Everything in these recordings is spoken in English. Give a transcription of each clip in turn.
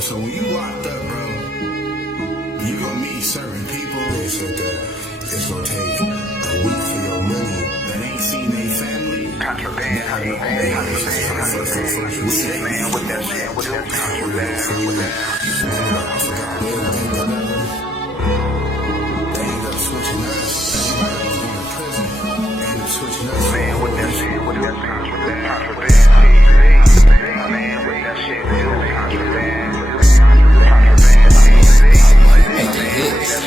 so when you locked up, bro, you gonna meet certain people. They said that it's gonna take a week for your money that ain't seen their family. Contraband, how you say, man, with that shit, with that contraband, with that. I forgot they ended up switching us. Everybody was going to prison. They ended up switching us. Man, with that shit, with that contraband, man, with that shit, with that contraband, Ain't the hits.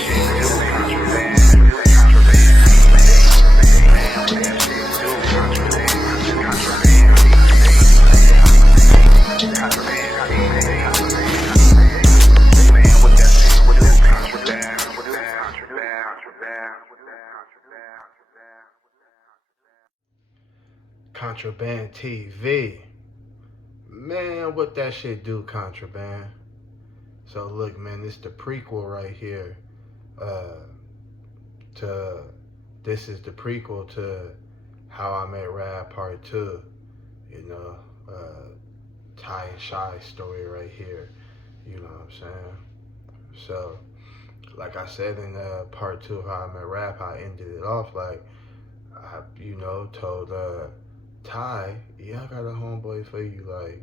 Contraband TV. Man, what that shit do, Contraband? So look, man, this the prequel right here. This is the prequel to How I Met Rap Part 2. You know, Ty and Shy story right here. You know what I'm saying? So, like I said in Part 2 of How I Met Rap, I ended it off like, I, told Ty, yeah, I got a homeboy for you, like,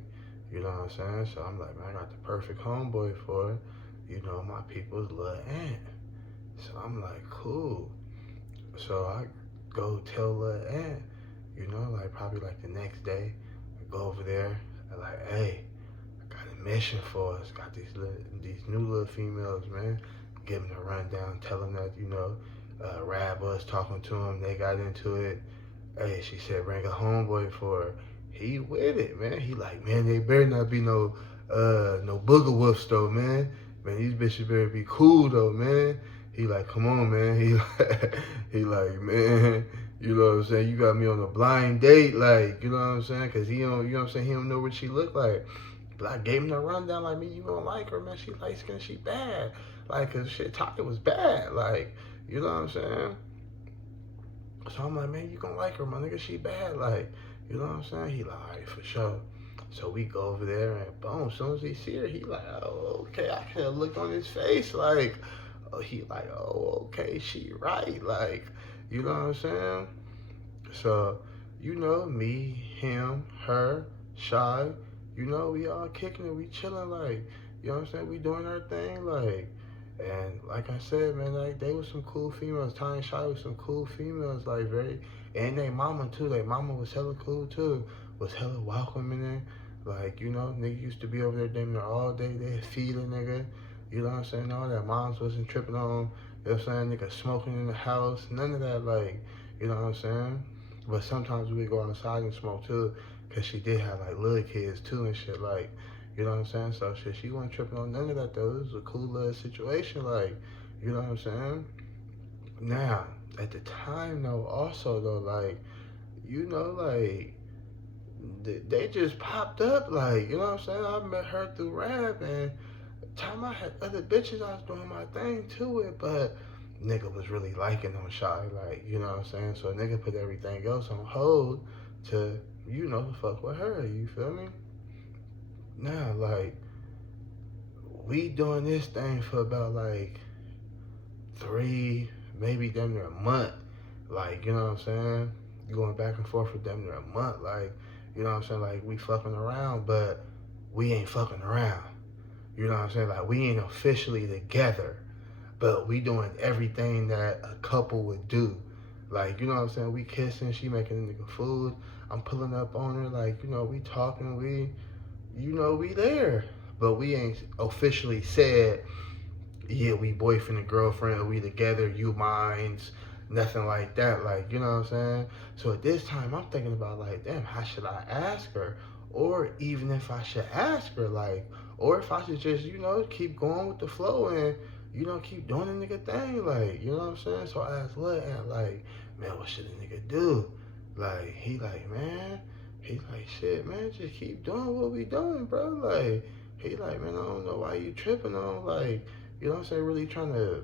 you know what I'm saying? So I'm like, man, I got the perfect homeboy for, my people's little aunt. So I'm like, cool. So I go tell little aunt, probably like the next day, I go over there, and like, hey, I got a mission for us. Got these new little females, man. Give them a rundown, tell them that, Rab was talking to them, they got into it. Hey, she said bring a homeboy for her. He with it, man. He like, man, they better not be no booger wolves though, man. Man, these bitches better be cool though, man. He like, come on, man. He like, man, you know what I'm saying? You got me on a blind date, like, you know what I'm saying? Cause he don't, you know what I'm saying? He don't know what she look like. But I gave him the rundown, like, man, you don't like her, man. She light skin, she bad. Like, cause shit, Taka was bad. Like, you know what I'm saying? So I'm like, man, you gonna like her, my nigga, she bad, like, you know what I'm saying? He like, all right, for sure. So we go over there and boom, as soon as he see her, he like, oh, okay, I can look on his face, like, oh, he like, oh, okay, she right, like, you know what I'm saying? So, me, him, her, Shy, we all kicking it, we chilling, like, you know what I'm saying? We doing our thing, like. And like I said, man, like they was some cool females. Ty and Shy was some cool females, like and they mama too. They mama was hella cool too. Was hella welcoming. Like, nigga used to be over there damn near all day. They'd feed a nigga. You know what I'm saying? All that moms wasn't tripping on. You know what I'm saying? Nigga smoking in the house. None of that, like, you know what I'm saying? But sometimes we go outside and smoke too, cause she did have like little kids too and shit, like. You know what I'm saying? So shit, she wasn't tripping on none of that though. It was a cool little situation, like, you know what I'm saying? Now, at the time though, also though, like, they just popped up, like, you know what I'm saying? I met her through rap, and the time I had other bitches, I was doing my thing to it, but nigga was really liking on Shy, like, you know what I'm saying? So nigga put everything else on hold to, fuck with her, you feel me? Now, like, we doing this thing for about, like, 3, maybe damn near a month. Like, you know what I'm saying? Going back and forth for damn near a month. Like, you know what I'm saying? Like, we fucking around, but we ain't fucking around. You know what I'm saying? Like, we ain't officially together, but we doing everything that a couple would do. Like, you know what I'm saying? We kissing, she making a nigga food. I'm pulling up on her, like, we talking, we there, but we ain't officially said, yeah, we boyfriend and girlfriend, we together, you mines, nothing like that, like, you know what I'm saying? So at this time, I'm thinking about, like, damn, how should I ask her? Or even if I should ask her, like, or if I should just, keep going with the flow and, keep doing the nigga thing, like, you know what I'm saying? So I asked Lil Ant, like, man, what should a nigga do? Like, he like, man, he like, shit, man, just keep doing what we doing, bro. Like, he like, man, I don't know why you tripping on, like, you know what I'm saying, really trying to,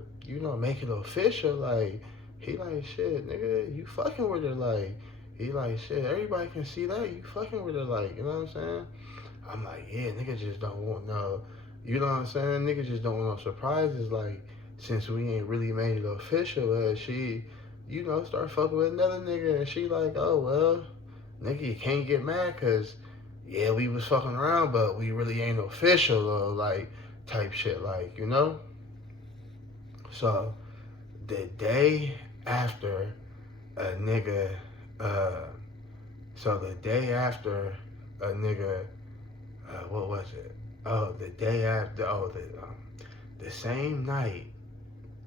make it official. Like, he like, shit, nigga, you fucking with her, like, he like, shit, everybody can see that, you fucking with her, like, you know what I'm saying? I'm like, yeah, nigga just don't want no, You know what I'm saying? Niggas just don't want no surprises. Like, since we ain't really made it official, she, start fucking with another nigga, and she like, oh, well, nigga, you can't get mad, because, yeah, we was fucking around, but we really ain't official, or, like, type shit, like, So, the day after a nigga, uh, the day after a nigga, what was it? Oh, the day after, the same night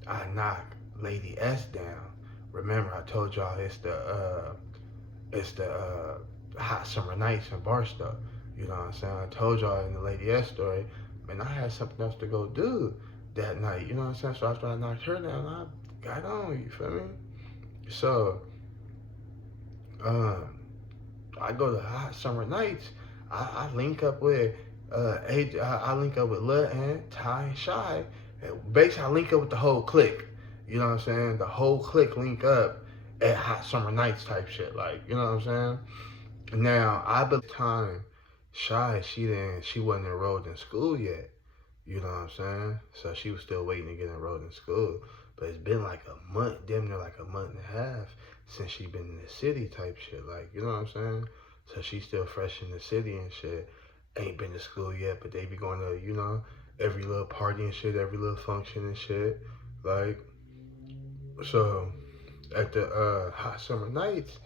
I knocked Lady S down. Remember, I told y'all it's the hot summer nights in Barstow. You know what I'm saying? I told y'all in the Lady S story, man, I had something else to go do that night. You know what I'm saying? So after I knocked her down, I got on. You feel me? So, I go to hot summer nights. I link up with I link up with Lil Ant, Ty, and Shy. And basically, I link up with the whole clique. You know what I'm saying? The whole clique link up at hot summer nights type shit. Like, you know what I'm saying? Now, I believe time Shy, she wasn't enrolled in school yet. You know what I'm saying? So she was still waiting to get enrolled in school. But it's been like a month, damn near like a month and a half since she been in the city type shit. Like, you know what I'm saying? So she's still fresh in the city and shit. Ain't been to school yet, but they be going to, every little party and shit, every little function and shit. Like, so at the hot summer nights,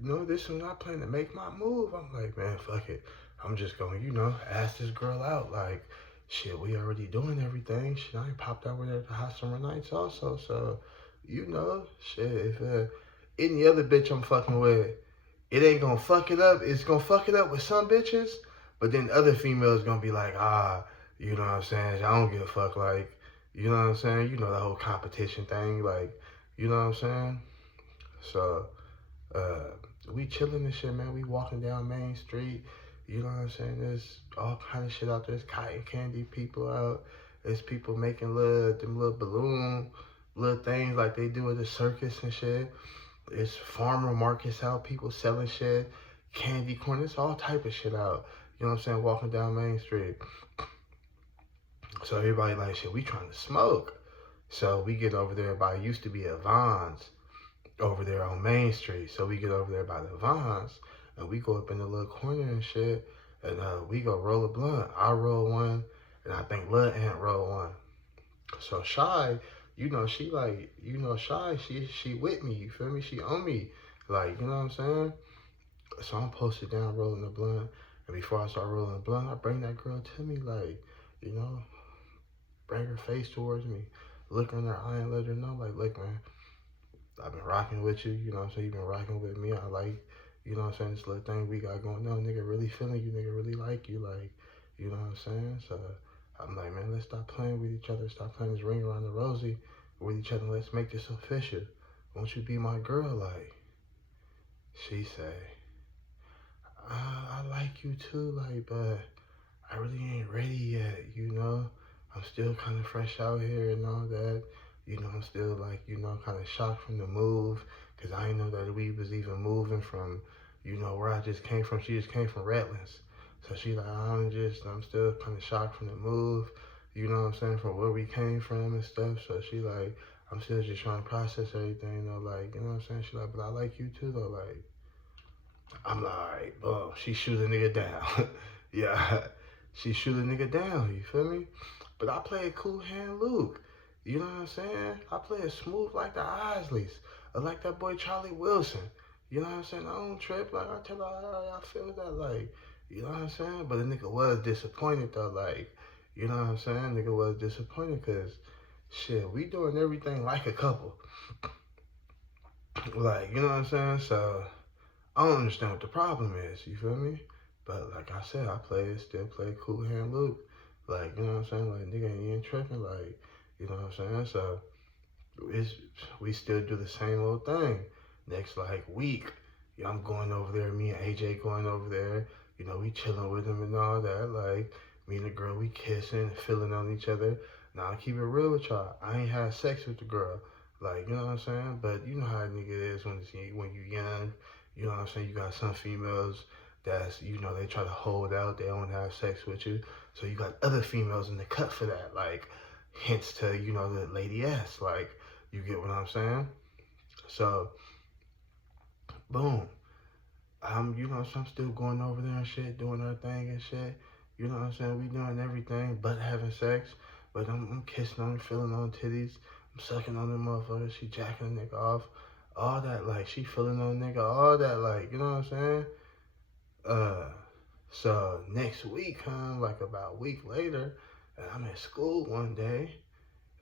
this when I plan to make my move. I'm like, man, fuck it. I'm just going, ask this girl out. Like, shit, we already doing everything. Shit, I ain't popped out with her at the hot summer nights also. So, shit, if any other bitch I'm fucking with, it ain't gonna fuck it up. It's gonna fuck it up with some bitches, but then other females gonna be like, you know what I'm saying? I don't give a fuck. Like, you know what I'm saying? The whole competition thing. Like, you know what I'm saying? So, we chilling and shit, man. We walking down Main Street. You know what I'm saying? There's all kind of shit out there. There's cotton candy people out. There's people making them little balloon, little things like they do at the circus and shit. It's farmer markets out, people selling shit, candy corn, it's all type of shit out. You know what I'm saying? Walking down Main Street. So everybody like, shit, we trying to smoke. So we get over there by, used to be a Vons over there on Main Street. So we get over there by the Vons and we go up in the little corner and shit and we go roll a blunt. I roll one and I think Lil Ant roll one. So Shy, she like, Shy, she with me, you feel me? She on me. Like, you know what I'm saying? So I'm posted down rolling the blunt. And before I start rolling the blunt, I bring that girl to me, like, bring her face towards me, look her in her eye and let her know, like, look, man, I've been rocking with you, you know what I'm saying? You've been rocking with me. I like, you know what I'm saying, this little thing we got going on. Nigga really feeling you, nigga really like you, like, you know what I'm saying? So I'm like, man, let's stop playing with each other. Stop playing this ring around the rosy with each other. Let's make this official. Won't you be my girl? Like, she say, I like you too, like, but I really ain't ready yet, I'm still kind of fresh out here and all that. I'm still like, kind of shocked from the move because I didn't know that we was even moving from, where I just came from. She just came from Redlands. So she like, I'm still kind of shocked from the move, you know what I'm saying, from where we came from and stuff. So she like, I'm still just trying to process everything, like, you know what I'm saying? She like, but I like you too, though, like, I'm like, all right, boom, she shoot a nigga down. Yeah, she shoot a nigga down, you feel me? But I play a cool hand Luke, you know what I'm saying? I play it smooth like the Isleys, or like that boy Charlie Wilson, you know what I'm saying? I don't trip, like, I tell her, I feel that, like, you know what I'm saying? But the nigga was disappointed though, like, you know what I'm saying? Nigga was disappointed because, shit, we doing everything like a couple. Like, you know what I'm saying? So, I don't understand what the problem is, you feel me? But like I said, I still play cool hand Luke. Like, you know what I'm saying? Like, nigga, you ain't tripping, like, you know what I'm saying? So, we still do the same old thing. Next, like, week, I'm going over there, me and AJ going over there, we chilling with him and all that. Like, me and the girl, we kissing, feeling on each other. Now, I keep it real with y'all. I ain't had sex with the girl. Like, you know what I'm saying? But you know how a nigga is when you young. You know what I'm saying? You got some females that's, you know, they try to hold out, they don't have sex with you. So you got other females in the cut for that, like, hints to, you know, the lady S, like, you get what I'm saying? So, boom. You know, so I'm still going over there and shit, doing our thing and shit. You know what I'm saying? We doing everything but having sex. But I'm kissing on, feeling on titties. I'm sucking on the motherfucker. She jacking the nigga off. All that, like, she feeling on the nigga. All that, like, you know what I'm saying? So next week, like about a week later, and I'm at school one day,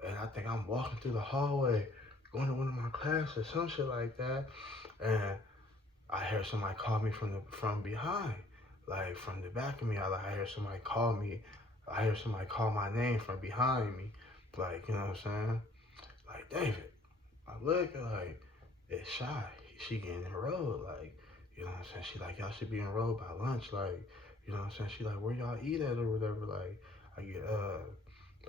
and I think I'm walking through the hallway, going to one of my classes, some shit like that, and I hear somebody call me from behind, like from the back of me. I hear somebody call me. I hear somebody call my name from behind me, like, you know what I'm saying? Like, David. I look like, it's Shy. She getting enrolled, like, you know what I'm saying? She like, y'all should be enrolled by lunch, like, you know what I'm saying? She like, where y'all eat at or whatever, like, I get,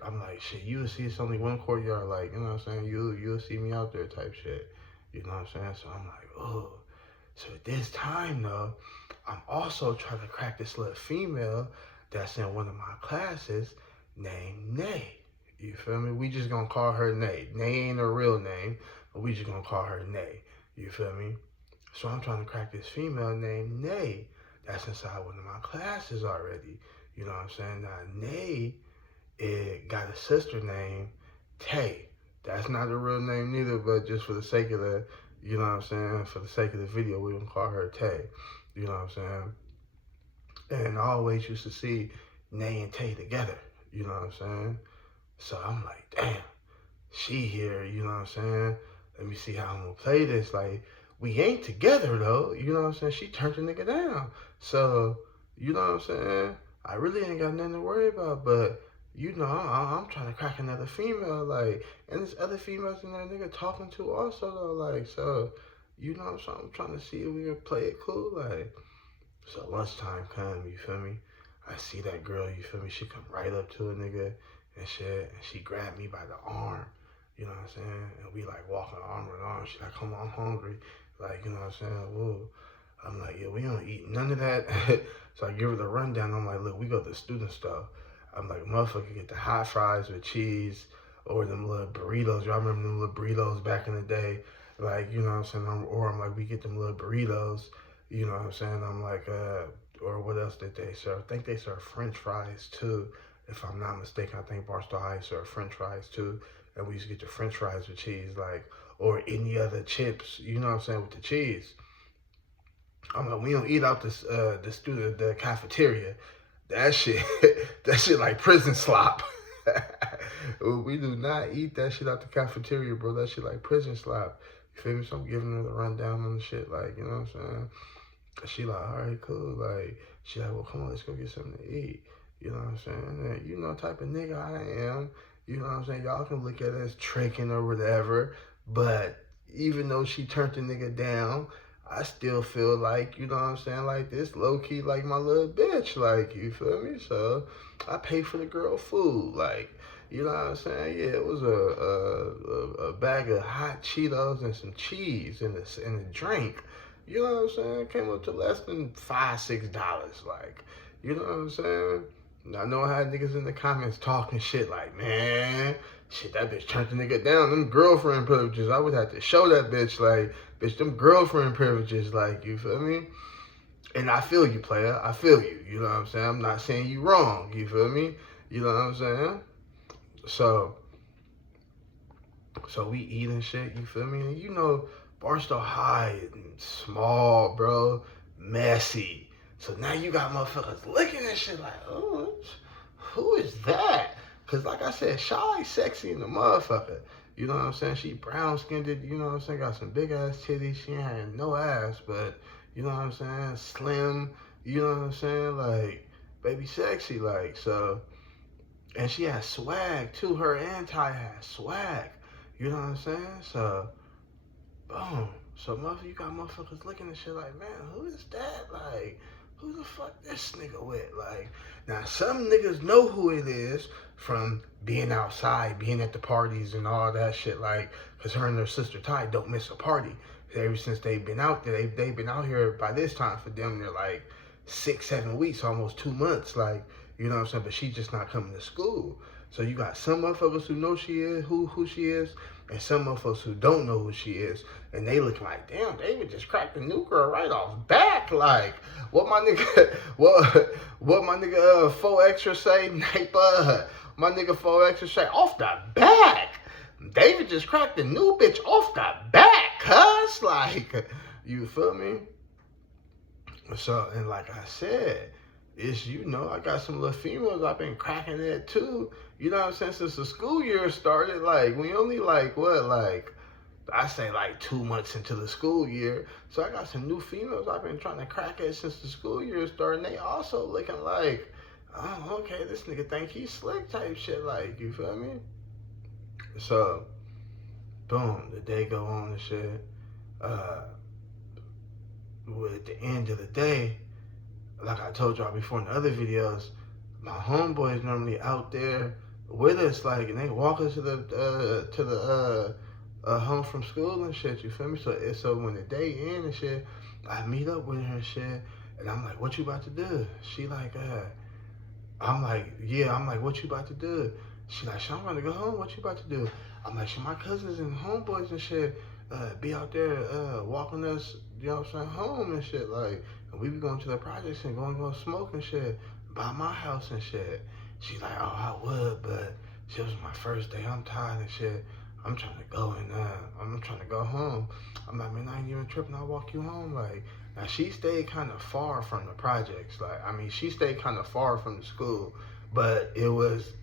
I'm like, shit, you'll see it's only one courtyard, like, you know what I'm saying? You'll see me out there type shit, you know what I'm saying? So I'm like, oh. So at this time, though, I'm also trying to crack this little female that's in one of my classes named Nay. You feel me? We just gonna call her Nay. Nay ain't her real name, but we just gonna call her Nay. You feel me? So I'm trying to crack this female named Nay that's inside one of my classes already. You know what I'm saying? Now, Nay, it got a sister named Tay. That's not her real name neither, but just for the sake of the, you know what I'm saying? For the sake of the video, we're gonna call her Tay. You know what I'm saying? And I always used to see Nay and Tay together. You know what I'm saying? So I'm like, damn, she here, you know what I'm saying? Let me see how I'm gonna play this. Like, we ain't together though, you know what I'm saying? She turned the nigga down. So, you know what I'm saying? I really ain't got nothing to worry about, but you know, I'm trying to crack another female, like, and there's other females in there nigga talking to also though, like, so, you know, so I'm trying to see if we can play it cool, like. So lunchtime come, you feel me? I see that girl, you feel me? She come right up to a nigga and shit, and she grabbed me by the arm, you know what I'm saying? And we like walking arm in arm. She like, come on, I'm hungry. Like, you know what I'm saying? Whoa. I'm like, yeah, we don't eat none of that. So I give her the rundown. I'm like, look, we go to the student stuff. I'm like, motherfucker, get the hot fries with cheese or them little burritos. Y'all remember them little burritos back in the day? Like, you know what I'm saying? Or I'm like, we get them little burritos. You know what I'm saying? I'm like, or what else did they serve? I think they serve French fries too, if I'm not mistaken. I think Barstow High served French fries too. And we used to get the French fries with cheese, like, or any other chips, you know what I'm saying, with the cheese. I'm like, we don't eat out the cafeteria. That shit, that shit like prison slop. We do not eat that shit out the cafeteria, bro. That shit like prison slop. You feel me? So I'm giving her the rundown on the shit, like, you know what I'm saying? She like, all right, cool. Like, she like, well, come on, let's go get something to eat. You know what I'm saying? And you know, type of nigga I am. You know what I'm saying? Y'all can look at it as tricking or whatever. But even though she turned the nigga down, I still feel like, you know what I'm saying, like this low-key like my little bitch, like, you feel me? So I pay for the girl food, like, you know what I'm saying? Yeah, it was a bag of hot Cheetos and some cheese and a drink. You know what I'm saying? It came up to less than $5-6, like, you know what I'm saying? I know I had niggas in the comments talking shit like, man, shit, that bitch turned the nigga down. Them girlfriend privileges, I would have to show that bitch, like, bitch, them girlfriend privileges, like, you feel me? And I feel you, player. I feel you. You know what I'm saying? I'm not saying you wrong. You feel me? You know what I'm saying? So we eat and shit. You feel me? And you know, Barstow High, small, bro, messy. So now you got motherfuckers looking at shit like, oh, who is that? Because like I said, Shy sexy in the motherfucker. You know what I'm saying? She brown skinned, you know what I'm saying? Got some big ass titties. She ain't had no ass, but you know what I'm saying? Slim, you know what I'm saying? Like, baby sexy, like, so. And she has swag too. Her and Ty has swag. You know what I'm saying? So, boom. So, you got motherfuckers looking at shit like, man, who is that? Like, who the fuck this nigga with? Like, now some niggas know who it is from being outside, being at the parties and all that shit, like, because her and her sister Ty don't miss a party. Ever since they've been out there, they've been out here by this time for them, they're like 6-7 weeks, almost 2 months, like, you know what I'm saying? But she's just not coming to school. So you got some motherfuckers who know she is, who she is, and some motherfuckers who don't know who she is. And they looking like, damn, David just cracked the new girl right off back. Like, what my nigga, what my nigga 4Extra say, Nape, my nigga 4Extra say, off the back. David just cracked the new bitch off the back, cuz. Like, you feel me? So, and like I said, it's, you know, I got some little females I've been cracking at too. You know what I'm saying? Since the school year started, like, we only like, what, like, I say like 2 months into the school year. So I got some new females I've been trying to crack at since the school year started. And they also looking like, oh, okay, this nigga think he's slick type shit. Like, you feel me? So, boom, the day go on and shit. Well, at the end of the day, like I told y'all before in the other videos, my homeboys normally out there with us, like, and they walk us to the home from school and shit. You feel me? So when the day end and shit, I meet up with her and shit, and I'm like, "What you about to do?" She like, I'm like, "Yeah." I'm like, "What you about to do?" She like, "I'm about to go home. What you about to do?" I'm like, "My cousins and homeboys and shit be out there walking us, you know what I'm saying, home and shit, like, and we be going to the projects and going to go smoke and shit by my house and shit." She's like, "Oh, I would, but it was my first day. I'm tired and shit. I'm trying to go and I'm trying to go home." I'm like, "Man, I ain't even tripping. I'll walk you home." Like, now she stayed kind of far from the projects. Like, I mean, she stayed kind of far from the school, but it was,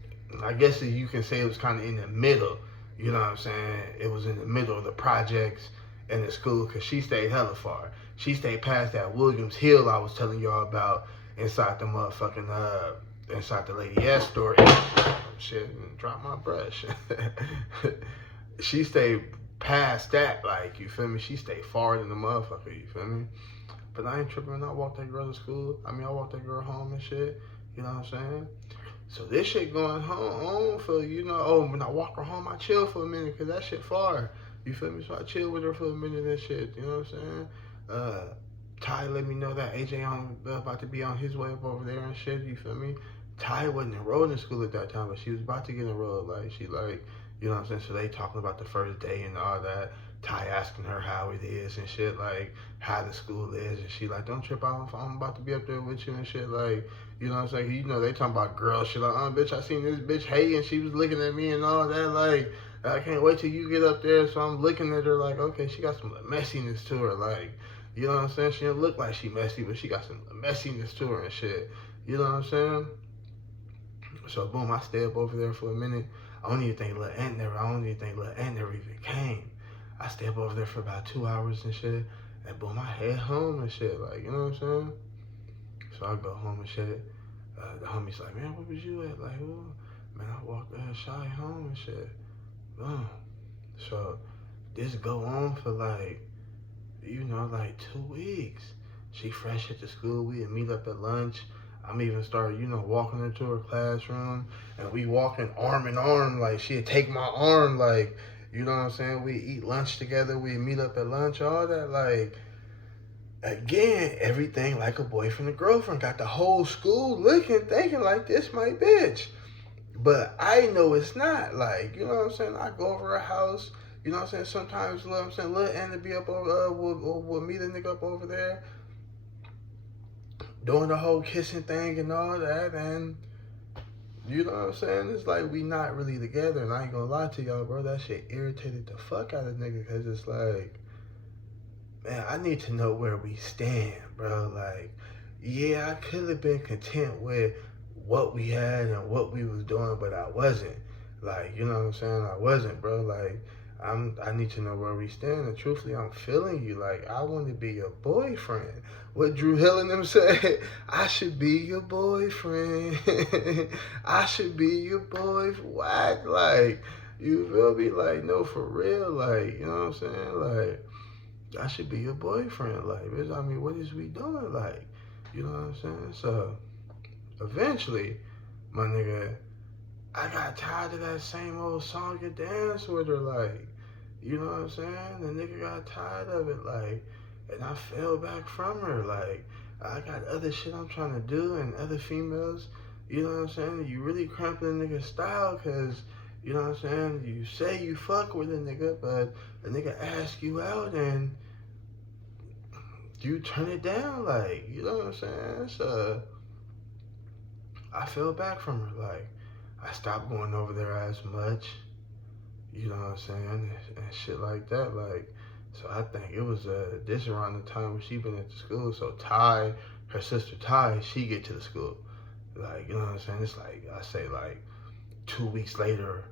I guess you can say it was kind of in the middle. You know what I'm saying? It was in the middle of the projects and the school, because she stayed hella far. She stayed past that Williams Hill I was telling y'all about inside the motherfucking, inside the Lady S store. Shit, drop my brush. She stayed past that, like, you feel me? She stayed far than the motherfucker, you feel me? But I ain't tripping. I walked that girl to school. I mean, I walked that girl home and shit. You know what I'm saying? So this shit going home for, you know, oh, when I walk her home, I chill for a minute, because that shit far. You feel me? So I chill with her for a minute and shit. You know what I'm saying? Ty let me know that AJ about to be on his way up over there and shit. You feel me? Ty wasn't enrolled in school at that time, but she was about to get enrolled. Like, she like, you know what I'm saying? So they talking about the first day and all that. Ty asking her how it is and shit, like, how the school is. And she like, "Don't trip out. I'm about to be up there with you and shit." Like, you know what I'm saying? You know, they talking about girls. She like, "Bitch, I seen this bitch hating. She was looking at me and all that. Like, I can't wait till you get up there." So I'm looking at her like, okay, she got some messiness to her. Like, you know what I'm saying? She don't look like she messy, but she got some messiness to her and shit. You know what I'm saying? So boom, I stay up over there for a minute. I don't even think Lil Ant never even came. I stay up over there for about 2 hours and shit. And boom, I head home and shit. Like, you know what I'm saying? So I go home and shit. The homie's like, "Man, where was you at?" Like, "Oh, man, I walked Shy home and shit." Boom. So this go on for like, you know, like 2 weeks. She fresh at the school. We meet up at lunch. I'm even started, you know, walking into her classroom, and we walking arm in arm. Like, she'd take my arm, like, you know what I'm saying? We eat lunch together. We meet up at lunch, all that. Like, again, everything like a boyfriend and girlfriend. Got the whole school looking, thinking like, this my bitch. But I know it's not. Like, you know what I'm saying? I go over her house. You know what I'm saying? Sometimes, you know what I'm saying, Lil Anna be up over, we'll meet a nigga up over there, doing the whole kissing thing and all that, and you know what I'm saying? It's like, we not really together, and I ain't gonna lie to y'all, bro, that shit irritated the fuck out of nigga, because it's like, man, I need to know where we stand, bro. Like, yeah, I could have been content with what we had and what we was doing, but I wasn't. Like, you know what I'm saying? I wasn't, bro. Like, I need to know where we stand, and truthfully, I'm feeling you. Like, I want to be your boyfriend. What Drew Hill and them said, I should be your boyfriend. I should be your boyfriend. What? Like, you feel me? Like, no, for real. Like, you know what I'm saying? Like, I should be your boyfriend. Like, bitch, I mean, what is we doing? Like, you know what I'm saying? So, eventually, my nigga, I got tired of that same old song and dance with her, like, you know what I'm saying? The nigga got tired of it, like, and I fell back from her, like, I got other shit I'm trying to do and other females, you know what I'm saying? You really cramping a nigga's style because, you know what I'm saying? You say you fuck with a nigga, but a nigga ask you out and you turn it down, like, you know what I'm saying? So I fell back from her, like, I stopped going over there as much, you know what I'm saying, and shit like that, like, so I think it was this around the time when she been at the school, so Ty, her sister Ty, she get to the school, like, you know what I'm saying, it's like, I say like 2 weeks later,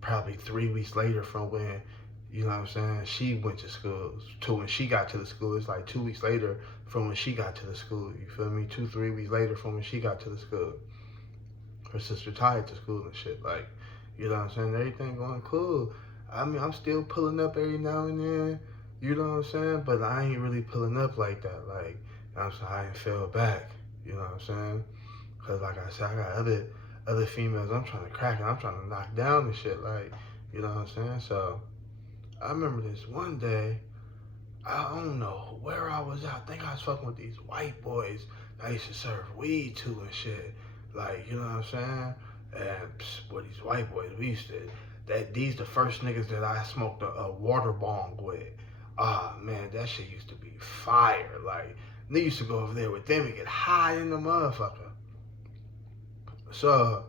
probably 3 weeks later from when, you know what I'm saying, she went to school, to when she got to the school, it's like 2 weeks later from when she got to the school, you feel me, 2-3 weeks later from when she got to the school. Her sister tied to school and shit, like, you know what I'm saying, everything going cool. I mean, I'm still pulling up every now and then, you know what I'm saying, but I ain't really pulling up like that, like, you know what I'm saying, I ain't fell back, you know what I'm saying, because like I said, I got other females I'm trying to crack and I'm trying to knock down and shit, like, you know what I'm saying, so, I remember this one day, I don't know where I was at, I think I was fucking with these white boys that I used to serve weed to and shit, like, you know what I'm saying, and boy, these white boys, we used to, these the first niggas that I smoked a water bong with. Ah, man, that shit used to be fire. Like, they used to go over there with them and get high in the motherfucker. So,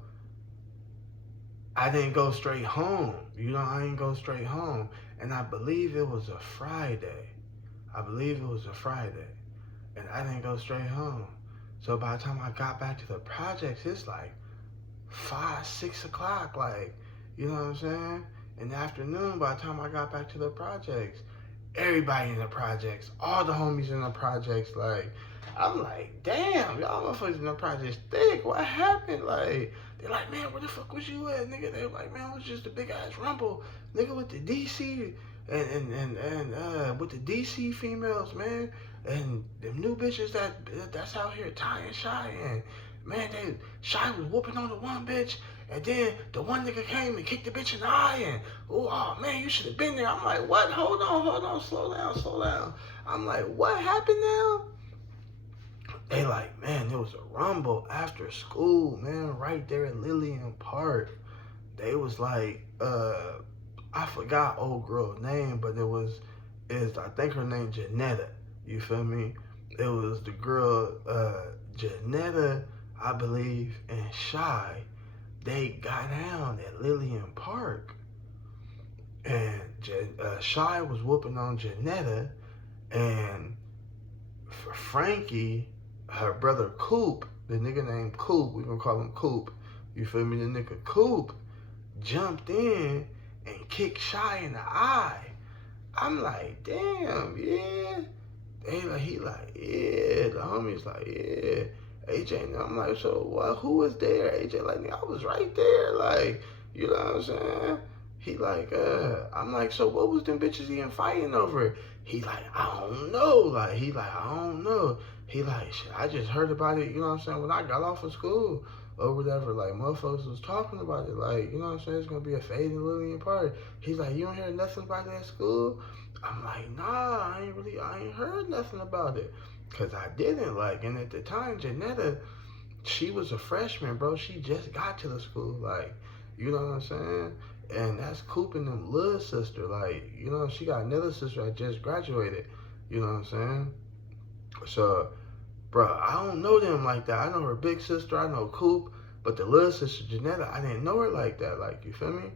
I didn't go straight home. You know, I didn't go straight home. And I believe it was a Friday. And I didn't go straight home. So by the time I got back to the projects, it's like 5, 6 o'clock, like, you know what I'm saying? In the afternoon, by the time I got back to the projects, everybody in the projects, all the homies in the projects, like, I'm like, damn, y'all motherfuckers in the projects thick, what happened? Like, they're like, man, where the fuck was you at, nigga? They're like, man, it was just a big ass rumble, nigga, with the DC, and with the DC females, man, and them new bitches that's out here tying Shy, and man, Shy was whooping on the one bitch, and then the one nigga came and kicked the bitch in the eye, and oh man, you should have been there. I'm like, what? Hold on, slow down. I'm like, what happened now? They like, man, there was a rumble after school, man, right there at Lillian Park. They was like, I forgot old girl's name, but I think her name Janetta. You feel me? It was the girl, Janetta, I believe, and Shy. They got down at Lillian Park. And Shy was whooping on Janetta. And for Frankie, her brother Coop, the nigga named Coop, we gonna call him Coop. You feel me? The nigga Coop jumped in and kicked Shy in the eye. I'm like, damn, yeah. He like, yeah. The homie's like, yeah. AJ, and I'm like, so what? Who was there? AJ like, I was right there. Like, you know what I'm saying? He like, I'm like, so what was them bitches even fighting over? He like, I don't know. Like, I don't know. He like, shit, I just heard about it, you know what I'm saying, when I got off of school or whatever. Like, motherfuckers was talking about it. Like, you know what I'm saying, it's gonna be a fade in Lillian Park. He's like, you don't hear nothing about that at school? I'm like, nah, I ain't heard nothing about it. Cause I didn't, like, and at the time, Janetta, she was a freshman, bro. She just got to the school, like, you know what I'm saying? And that's Coop and them little sister, like, you know, she got another sister that just graduated, you know what I'm saying? So, bro, I don't know them like that. I know her big sister, I know Coop, but the little sister, Janetta, I didn't know her like that, like, you feel me?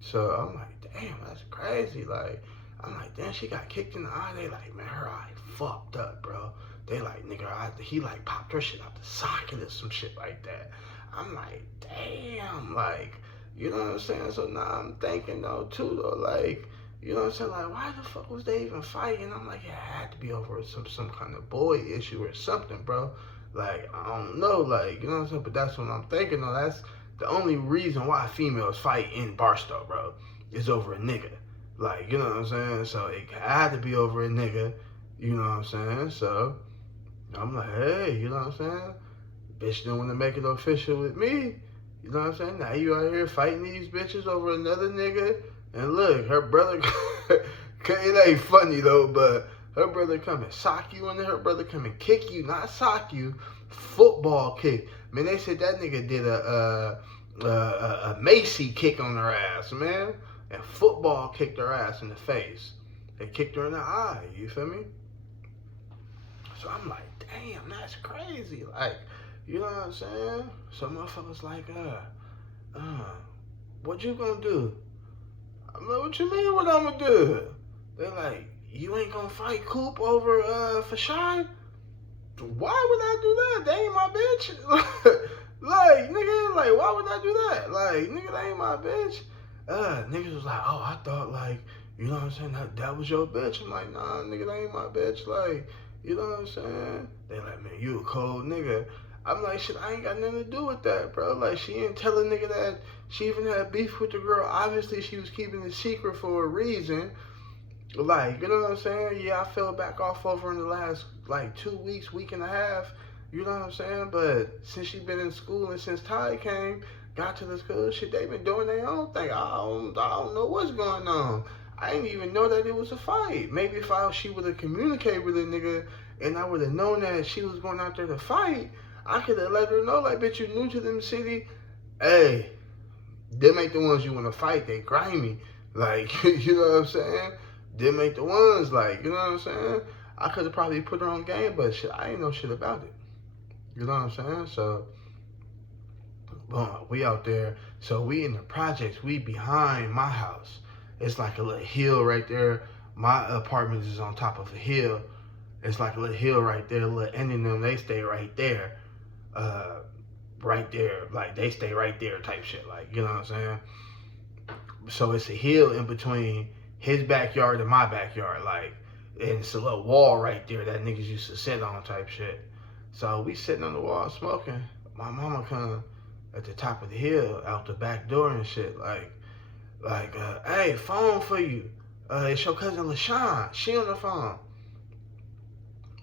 So, I'm like, damn, that's crazy, like, I'm like, damn, she got kicked in the eye. They like, man, her eye fucked up, bro. They like, nigga, he like popped her shit out the socket or some shit like that. I'm like, damn, like, you know what I'm saying? So now I'm thinking though, too, though, like, you know what I'm saying? Like, why the fuck was they even fighting? I'm like, it had to be over some kind of boy issue or something, bro. Like, I don't know, like, you know what I'm saying? But that's what I'm thinking, though. That's the only reason why females fight in Barstow, bro, is over a nigga. Like, you know what I'm saying? So it had to be over a nigga, you know what I'm saying? So I'm like, hey, you know what I'm saying? Bitch didn't want to make it official with me. You know what I'm saying? Now you out here fighting these bitches over another nigga. And look, her brother, it ain't funny though, but Her brother come and sock you, and then her brother come and kick you, not sock you, football kick. Man, they said that nigga did a Macy kick on her ass, man, and football kicked her ass in the face. They kicked her in the eye. You feel me? So I'm like, damn, that's crazy. Like, you know what I'm saying? So motherfuckers like, what you gonna do? I'm like, what you mean what I'm gonna do? They're like, you ain't gonna fight Coop over for Shy? Why would I do that? They ain't my bitch. Like, nigga, like, why would I do that? Like, nigga, that ain't my bitch. Niggas was like, oh, I thought, like, you know what I'm saying, that was your bitch. I'm like, nah, nigga, that ain't my bitch. Like, you know what I'm saying? They like, man, you a cold nigga. I'm like, shit, I ain't got nothing to do with that, bro. Like, she didn't tell a nigga that she even had beef with the girl. Obviously, she was keeping it secret for a reason. Like, you know what I'm saying? Yeah, I fell back off over in the last, like, 2 weeks, week and a half. You know what I'm saying? But since she been in school and since Ty came, got to the school, shit, they been doing their own thing. I don't know what's going on. I didn't even know that it was a fight. Maybe if she would have communicated with a nigga and I would have known that she was going out there to fight, I could have let her know, like, bitch, you new to them city. Hey, them ain't the ones you want to fight. They grimy. Like, you know what I'm saying? Them ain't the ones, like, you know what I'm saying? I could have probably put her on game, but shit, I ain't know shit about it. You know what I'm saying? So, boom, we out there. So we in the projects. We behind my house. It's like a little hill right there. My apartment is on top of a hill. It's like a little hill right there. Little ending them, they stay right there. Right there. Like, they stay right there type shit. Like, you know what I'm saying? So it's a hill in between his backyard and my backyard. Like, and it's a little wall right there that niggas used to sit on type shit. So we sitting on the wall smoking. My mama come at the top of the hill out the back door and shit. Like, hey, phone for you. It's your cousin LaShawn. She on the phone.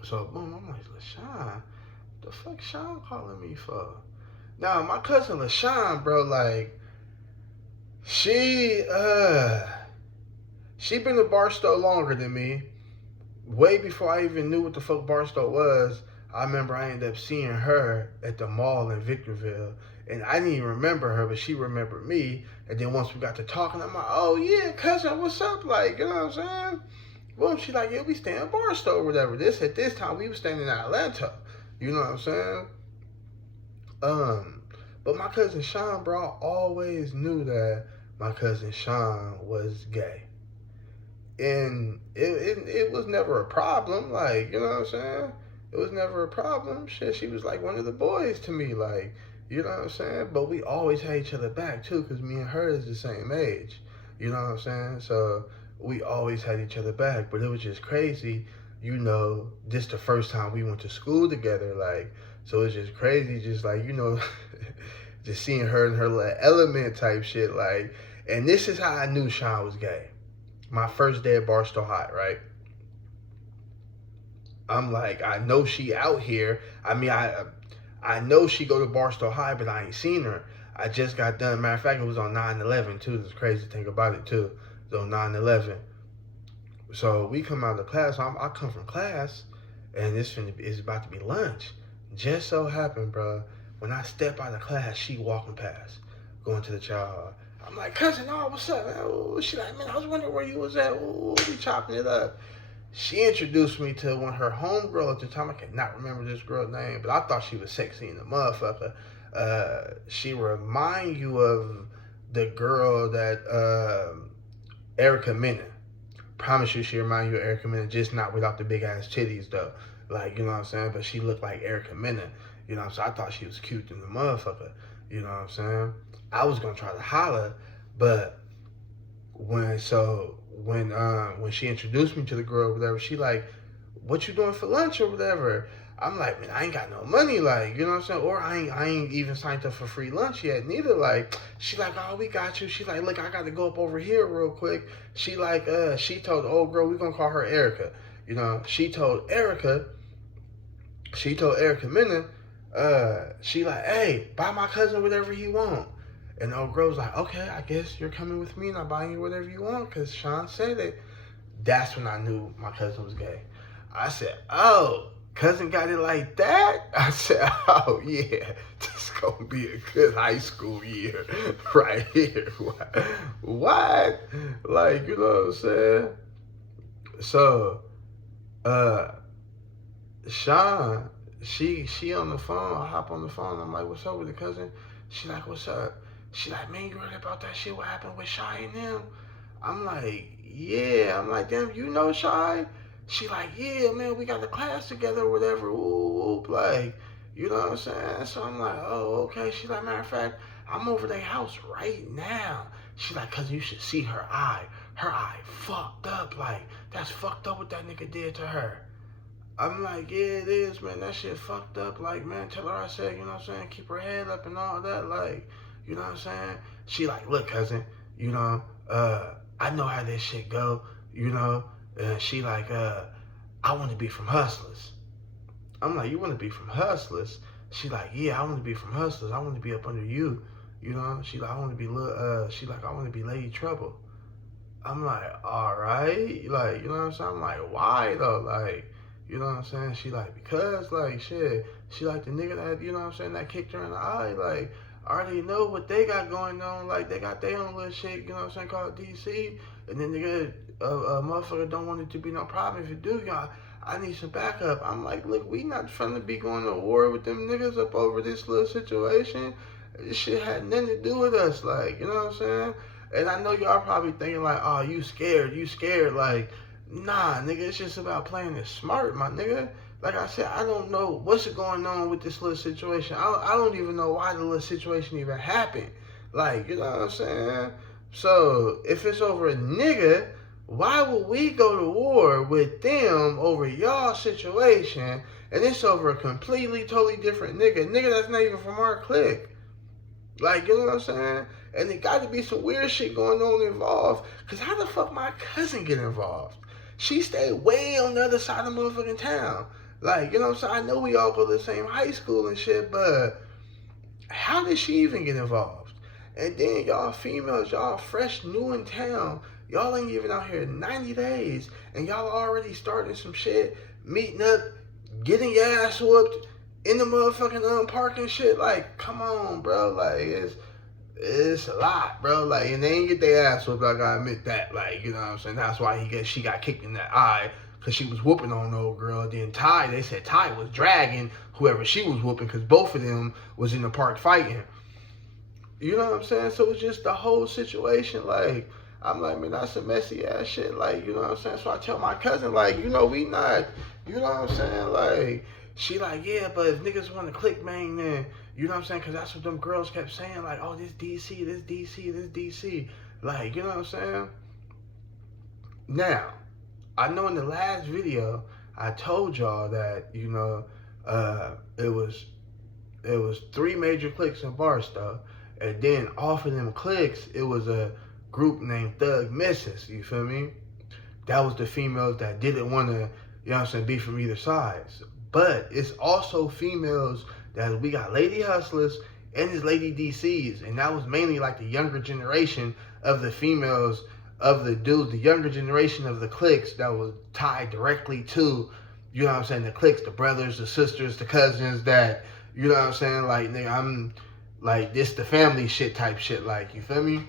So boom, I'm like, LaShawn? The fuck Sean calling me for? Now my cousin LaShawn, bro, like, she been to Barstow longer than me. Way before I even knew what the fuck Barstow was, I remember I ended up seeing her at the mall in Victorville. And I didn't even remember her, but she remembered me. And then once we got to talking, I'm like, oh yeah, cousin, what's up? Like, you know what I'm saying? Well, she like, yeah, we stay in Barstow or whatever. At this time, we was staying in Atlanta. You know what I'm saying? But my cousin Sean, bro, I always knew that my cousin Sean was gay. And it was never a problem. Like, you know what I'm saying? It was never a problem. Shit, she was like one of the boys to me. Like, you know what I'm saying? But we always had each other back, too, because me and her is the same age. You know what I'm saying? So we always had each other back. But it was just crazy. You know, this the first time we went to school together. Like, so it's just crazy. Just like, you know, just seeing her in her little element type shit. Like, and this is how I knew Sean was gay. My first day at Barstow High, right? I'm like, I know she out here. I mean, I know she go to Barstow High, but I ain't seen her. I just got done. Matter of fact, it was on 9/11 too. It's crazy to think about it too. It was on 9/11. So we come out of class. I come from class, and it's about to be lunch. Just so happened, bro, when I step out of class, she walking past, going to the chow hall. I'm like, cousin, oh, what's up, man? Ooh, she like, man, I was wondering where you was at. Ooh, we chopping it up. She introduced me to one of her homegirl at the time. I cannot remember this girl's name, but I thought she was sexy in the motherfucker. She remind you of the girl that Erica Mena. Promise you she remind you of Erica Mena, just not without the big ass titties though. Like, you know what I'm saying? But she looked like Erica Mena. You know what I'm saying? I thought she was cute in the motherfucker. You know what I'm saying? I was gonna try to holler, but when she introduced me to the girl or whatever, she like, what you doing for lunch or whatever? I'm like, man, I ain't got no money, like, you know what I'm saying? Or I ain't even signed up for free lunch yet, neither. Like, she like, oh, we got you. She like, look, I got to go up over here real quick. She like, she told the old girl, we gonna call her Erica. You know, she told Erica Mena, she like, hey, buy my cousin whatever he want. And the old girl was like, okay, I guess you're coming with me and I'm buying you whatever you want because Sean said it. That's when I knew my cousin was gay. I said, oh, cousin got it like that? I said, oh, yeah, this gonna be a good high school year right here. What? Like, you know what I'm saying? So, Sean, she on the phone. I hop on the phone. I'm like, what's up with the cousin? She like, what's up? She like, man, you heard about that shit? What happened with Shy and them? I'm like, yeah. I'm like, damn, you know Shy? She like, yeah, man, we got the class together or whatever. Ooh, like, you know what I'm saying? So I'm like, oh, okay. She like, matter of fact, I'm over their house right now. She like, cause you should see her eye. Her eye fucked up. Like, that's fucked up what that nigga did to her. I'm like, yeah, it is, man. That shit fucked up. Like, man, tell her I said, you know what I'm saying? Keep her head up and all that. Like, you know what I'm saying? She like, look, cousin, you know, I know how this shit go, you know. She like, I want to be from Hustlers. I'm like, you want to be from Hustlers? She like, yeah, I want to be from Hustlers. I want to be up under you, you know. She like, I want to be she like, I want to be Lady Trouble. I'm like, all right, like, you know what I'm saying? I'm like, why though? Like, you know what I'm saying? She like, because, like, shit, she like the nigga that, you know what I'm saying, that kicked her in the eye. Like, I already know what they got going on. Like, they got their own little shit, you know what I'm saying, called DC. And then nigga, a motherfucker don't want it to be no problem. If you do, y'all, I need some backup. I'm like, look, we not trying to be going to war with them niggas up over this little situation. This shit had nothing to do with us, like, you know what I'm saying? And I know y'all probably thinking like, oh, you scared. Like, nah, nigga, it's just about playing it smart, my nigga. Like I said, I don't know what's going on with this little situation. I don't even know why the little situation even happened. Like, you know what I'm saying? So, if it's over a nigga, why would we go to war with them over y'all situation, and it's over a completely, totally different nigga? Nigga that's not even from our clique. Like, you know what I'm saying? And it got to be some weird shit going on involved. Because how the fuck my cousin get involved? She stayed way on the other side of motherfucking town. Like, you know what I'm saying? I know we all go to the same high school and shit, but how did she even get involved? And then y'all females, y'all fresh, new in town. Y'all ain't even out here 90 days. And y'all already starting some shit, meeting up, getting your ass whooped in the motherfucking park and shit. Like, come on, bro. Like, it's a lot, bro. Like, and they ain't get their ass whooped. I gotta admit that. Like, you know what I'm saying? That's why she got kicked in that eye, because she was whooping on the old girl. Then they said Ty was dragging whoever she was whooping, because both of them was in the park fighting. You know what I'm saying? So it's just the whole situation. Like, I'm like, man, that's some messy ass shit. Like, you know what I'm saying? So I tell my cousin, like, you know, we not, you know what I'm saying? Like, she like, yeah, but if niggas want to click, man, then, you know what I'm saying? Because that's what them girls kept saying. Like, oh, this DC, this DC, this DC. Like, you know what I'm saying? Now, I know in the last video, I told y'all that, you know, it was 3 major cliques in Barstow. And then off of them cliques, it was a group named Thug Misses, you feel me? That was the females that didn't want to, you know what I'm saying, be from either side. But it's also females that we got Lady Hustlers and there's Lady DCs. And that was mainly like the younger generation of the females, of the dudes, the younger generation of the cliques that was tied directly to, you know what I'm saying, the cliques, the brothers, the sisters, the cousins that, you know what I'm saying, like, nigga, I'm like, this the family shit type shit, like, you feel me?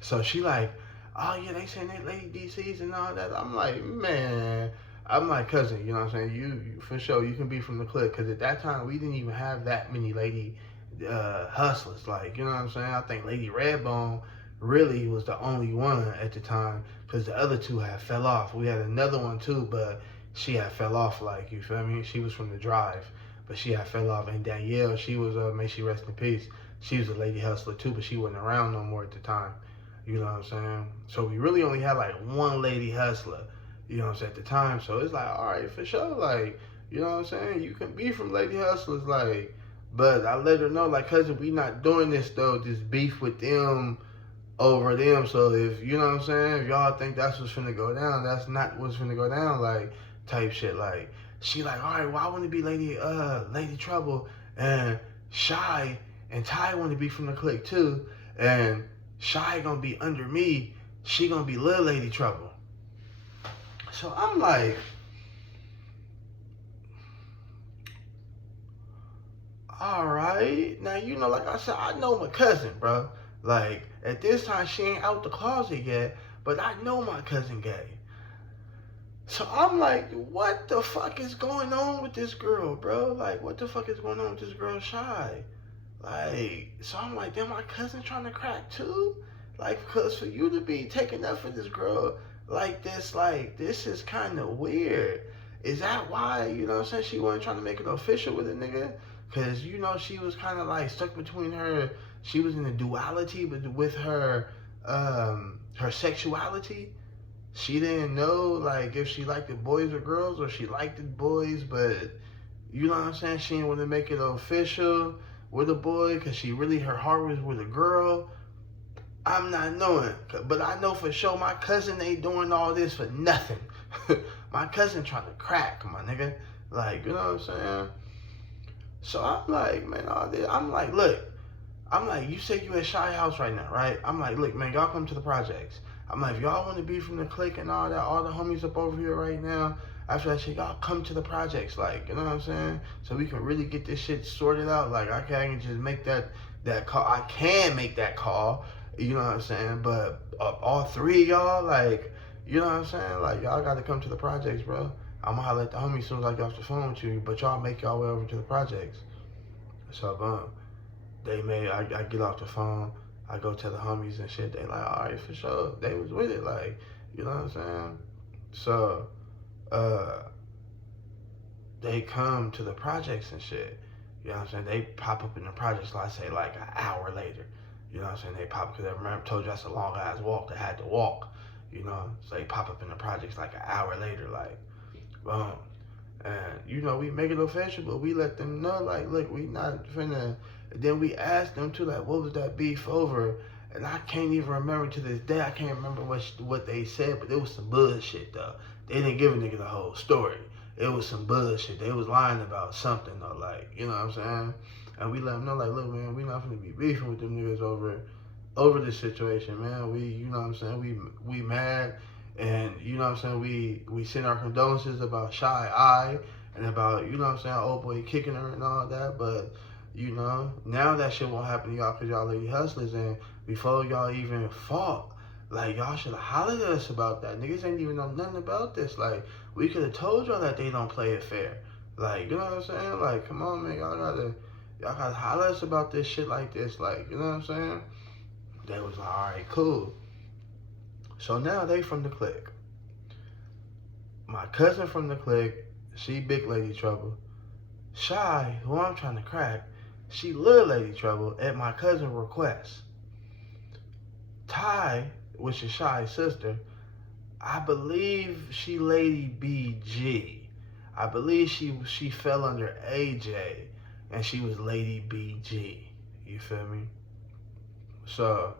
So she like, oh yeah, they saying they Lady DCs and all that. I'm like, man, I'm like, cousin, you know what I'm saying? You for sure, you can be from the clique, because at that time, we didn't even have that many Lady Hustlers, like, you know what I'm saying? I think Lady Redbone really was the only one at the time, because the other 2 had fell off. We had another one too, but she had fell off, like, you feel me? She was from the Drive, but she had fell off. And Danielle, she was, may she rest in peace, she was a Lady Hustler too, but she wasn't around no more at the time. You know what I'm saying? So we really only had like 1 Lady Hustler, you know what I'm saying, at the time. So it's like, all right, for sure, like, you know what I'm saying? You can be from Lady Hustlers, like, but I let her know, like, cousin, we not doing this though, this beef with them over them. So if, you know what I'm saying, if y'all think that's what's finna go down, that's not what's finna go down, like, type shit. Like, she like, all right, well, I want to be Lady Trouble, and Shy and Ty want to be from the clique too, and Shy gonna be under me, she gonna be Lil Lady Trouble. So I'm like, all right. Now, you know, like I said, I know my cousin, bro. Like, at this time, she ain't out the closet yet, but I know my cousin gay. So I'm like, what the fuck is going on with this girl, bro? Like, what the fuck is going on with this girl, Shy? Like, so I'm like, damn, my cousin trying to crack too? Like, because for you to be taking up for this girl like, this is kind of weird. Is that why, you know what I'm saying, she wasn't trying to make it official with a nigga? Because, you know, she was kind of like stuck between she was in a duality with her sexuality. She didn't know, like, if she liked the boys or girls, or she liked the boys, but, you know what I'm saying, she didn't want to make it official with a boy because her heart was with a girl. I'm not knowing, but I know for sure my cousin ain't doing all this for nothing. My cousin trying to crack, my nigga. Like, you know what I'm saying? So I'm like, man, all this. I'm like, look. I'm like, you say you at Shy House right now, right? I'm like, look, man, y'all come to the projects. I'm like, if y'all want to be from the clique and all that, all the homies up over here right now, after that shit, y'all come to the projects, like, you know what I'm saying? So we can really get this shit sorted out. Like, I can't just make that call. I can make that call, you know what I'm saying? But all three of y'all, like, you know what I'm saying? Like, y'all got to come to the projects, bro. I'm going to holler at the homies as soon as I get off the phone with you, but y'all make y'all way over to the projects. So, boom. I get off the phone, I go tell the homies and shit, they like, all right, for sure. They was with it, like, you know what I'm saying? So, they come to the projects and shit. You know what I'm saying? They pop up in the projects, like, say, like, an hour later. You know what I'm saying? They pop, because I remember I told you that's a long ass walk. They had to walk, you know? So they pop up in the projects like an hour later, like, boom. And, you know, we make it official, but we let them know, like, look, we not finna. And then we asked them too, like, what was that beef over? And I can't even remember to this day. I can't remember what they said, but it was some bullshit, though. They didn't give a nigga the whole story. It was some bullshit. They was lying about something, though, like, you know what I'm saying? And we let them know, like, look, man, we not finna be beefing with them niggas over this situation, man. We, you know what I'm saying? We mad, and, you know what I'm saying? We send our condolences about Shy Eye and about, you know what I'm saying, old boy kicking her and all that, but, you know, now that shit won't happen to y'all because y'all lady hustlers, and before y'all even fought, like, y'all should have hollered at us about that. Niggas ain't even know nothing about this. Like, we could have told y'all that they don't play it fair. Like, you know what I'm saying? Like, come on, man, y'all gotta holler at us about this shit like this. Like, you know what I'm saying? They was like, all right, cool. So now they from the clique. My cousin from the clique, she big lady trouble. Shy, who I'm trying to crack, she little lady trouble at my cousin's request. Ty, which is Shy's sister, I believe she Lady BG. I believe she fell under AJ, and she was Lady BG. You feel me? So,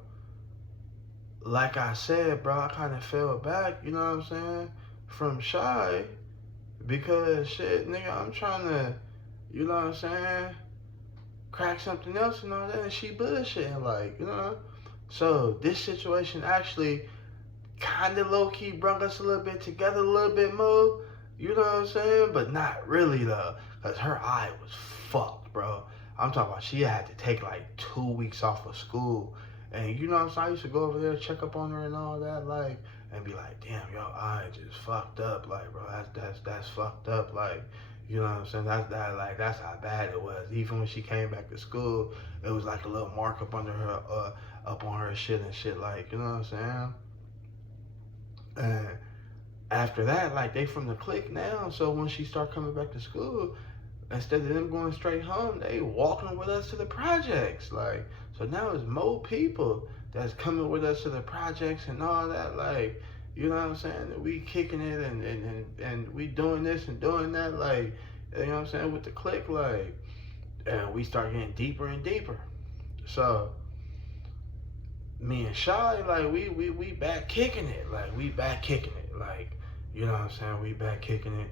like I said, bro, I kind of fell back, you know what I'm saying, from Shy, because shit, nigga, I'm trying to, you know what I'm saying, crack something else and all that, and she bullshitting, like, you know. So this situation actually kind of low-key brought us a little bit together, a little bit more, you know what I'm saying, but not really, though, because her eye was fucked, bro. I'm talking about she had to take like 2 weeks off of school, and you know what I'm saying, I used to go over there, check up on her and all that, like, and be like, damn, your eye just fucked up, like, bro, that's fucked up, like, you know what I'm saying? That's how bad it was. Even when she came back to school, it was like a little mark up under her, up on her shit and shit, like, you know what I'm saying? And after that, like, they from the clique now, so when she start coming back to school, instead of them going straight home, they walking with us to the projects, like, so now it's more people that's coming with us to the projects and all that, like, you know what I'm saying? We kicking it and we doing this and doing that, like, you know what I'm saying, with the clique, like, and we start getting deeper and deeper. So, me and Shy, like, we back kicking it, like, we back kicking it, like, you know what I'm saying, we back kicking it,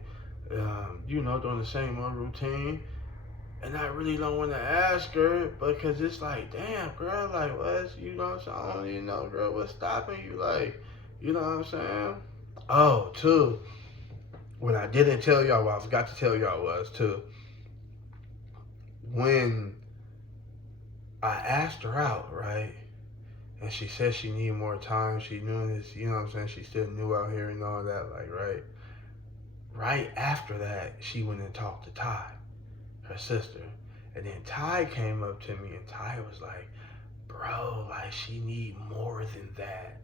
you know, doing the same old routine. And I really don't want to ask her, because it's like, damn, girl, like, what's, you know what I'm saying, I don't even know, girl, what's stopping you, like, you know what I'm saying? Oh, too, what I didn't tell y'all, what I forgot to tell y'all was, too, when I asked her out, right? And she said she needed more time. She knew this, you know what I'm saying? She still new out here and all that, like, right? Right after that, she went and talked to Ty, her sister. And then Ty came up to me and Ty was like, bro, like, she need more than that.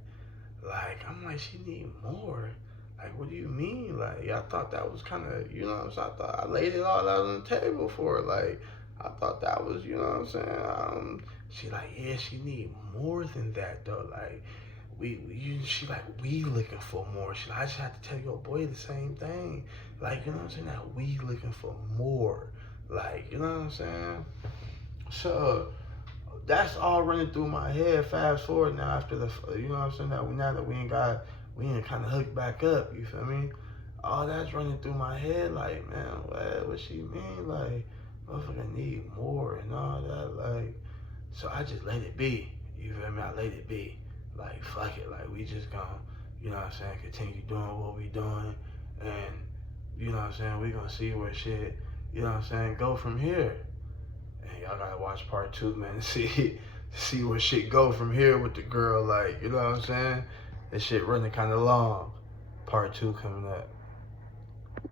Like, I'm like, she need more? Like, what do you mean? Like, I thought that was kind of, you know what I'm saying? I thought I laid it all out on the table for her. Like, I thought that was, you know what I'm saying? She like, yeah, she need more than that, though. Like, she like, we looking for more. She like, I just have to tell your boy the same thing. Like, you know what I'm saying? That we looking for more. Like, you know what I'm saying? So, that's all running through my head. Fast forward now after the, you know what I'm saying? Now that we ain't kind of hooked back up, you feel me? All that's running through my head, like, man, what she mean? Like, motherfucker need more and all that, like, so I just let it be, you feel me? I let it be, like, fuck it, like, we just gonna, you know what I'm saying, continue doing what we doing, and, you know what I'm saying, we gonna see where shit, you know what I'm saying, go from here. And y'all gotta watch part 2, man, to see where shit go from here with the girl, like, you know what I'm saying? This shit running kind of long. Part 2 coming up.